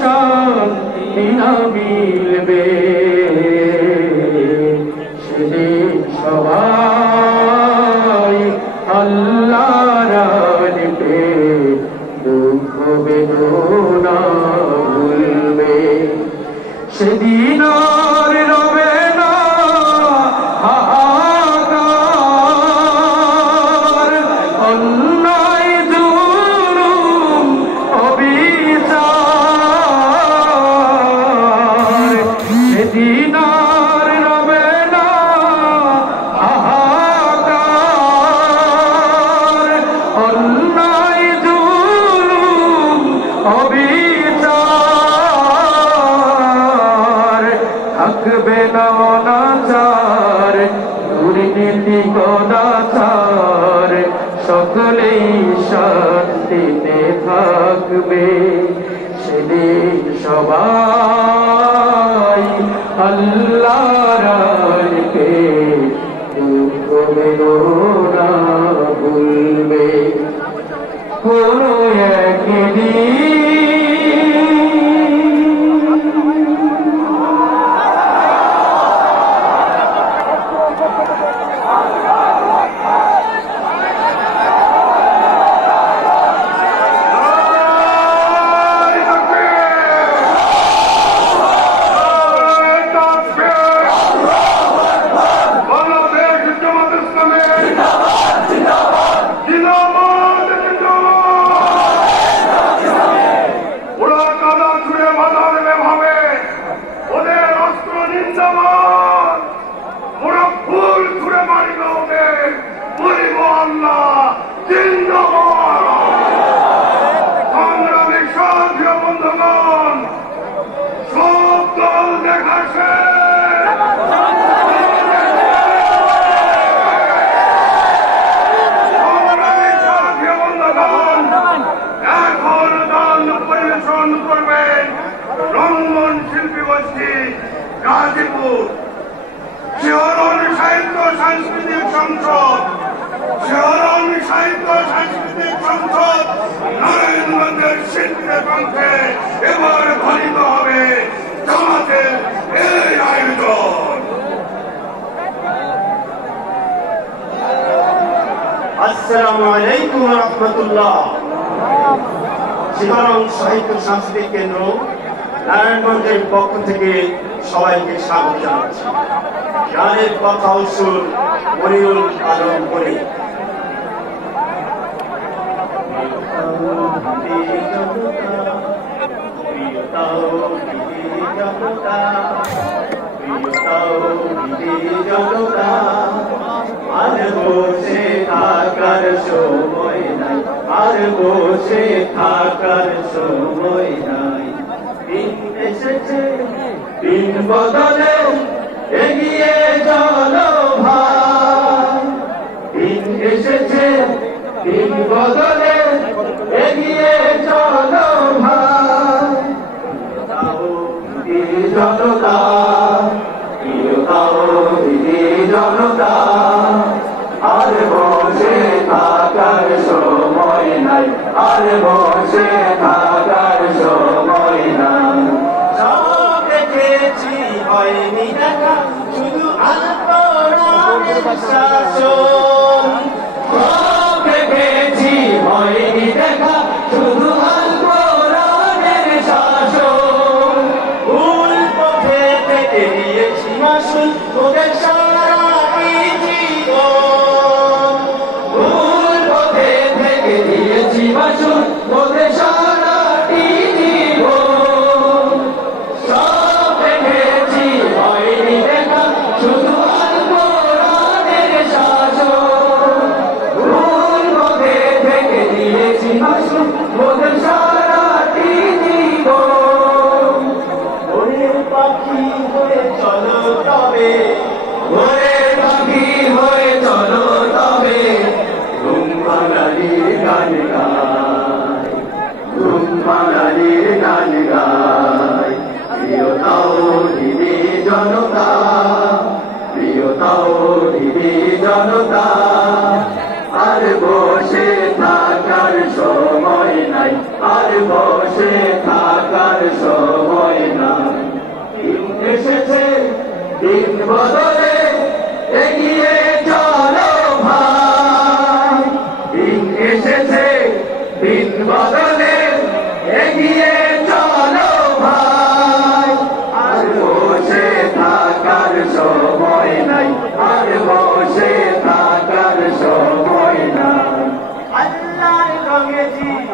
শান্তি না মিলবে সেদিন সবাই আল্লাহর আলিপে দুঃখ বেদনা ভুলবে সেদিন আর রবে না হাহাকার অন্যায় জুলুম অবিচার সেদিন আর রবে না হাহাকার অন্যায় জুলুম অবিচার থাকবে না অনাচার দুর্নীতি কদাচার সকলেই শান্তিতে থাকবে সেদিন সবাই আল্লাহর আলিপে দুঃখ বেদনা ভুলবে কোনো একদিন গাজীপুর শিহরণ সাহিত্য সাংস্কৃতিক সংসদ শিহরণ সাহিত্য সাংস্কৃতিক সংসদ নারায়ণগঞ্জের শিল্পের কণ্ঠে এবার ধ্বনিত হবে জামাতের এই আয়োজন। আসসালামু আলাইকুম ওয়া রাহমাতুল্লাহ। শিহরণ সাহিত্য সাংস্কৃতিক কেন্দ্র নারায়ণগঞ্জের পক্ষ থেকে সবাইকে স্বাগত জানাচ্ছি। গানের কথা ও সুর মনিরুল আলম মনি। আর বসে থাকার সময় নাই, আর বসে থাকার সময় নাই। দিন এসেছে, দিন বদলে এগিয়ে চলো ভাই। দিন এসেছে, দিন বদলে এগিয়ে চলো ভাই। জনতা জনতা আর বসে থাকার সময় নাই, আর বসে থাকার সময় নাই। সব দেখেছি হয়নি দেখা, শুধু আল-কোরআনের শাসন। সব দেখেছি হয়নি দেখা, শুধু আল-কোরআনের শাসন। ভুল পথে থেকে দিয়েছি মাসুল ওদের সারাটি জীবন। ভুল পথে থেকে দিয়েছি মাসুল ওদের সারাটি জীবন। সব দেখেছি হয়নি দেখা, শুধু আল-কোরআনের শাসন। ভুল পথে থেকে দিয়েছি মাসুল ওদের সারাটি জীবন। ওরে পাখি হয়ে চলো তবে দিন বদলে এগিয়ে চলো ভাই, দিন এসেছে দিন বদলে এগিয়ে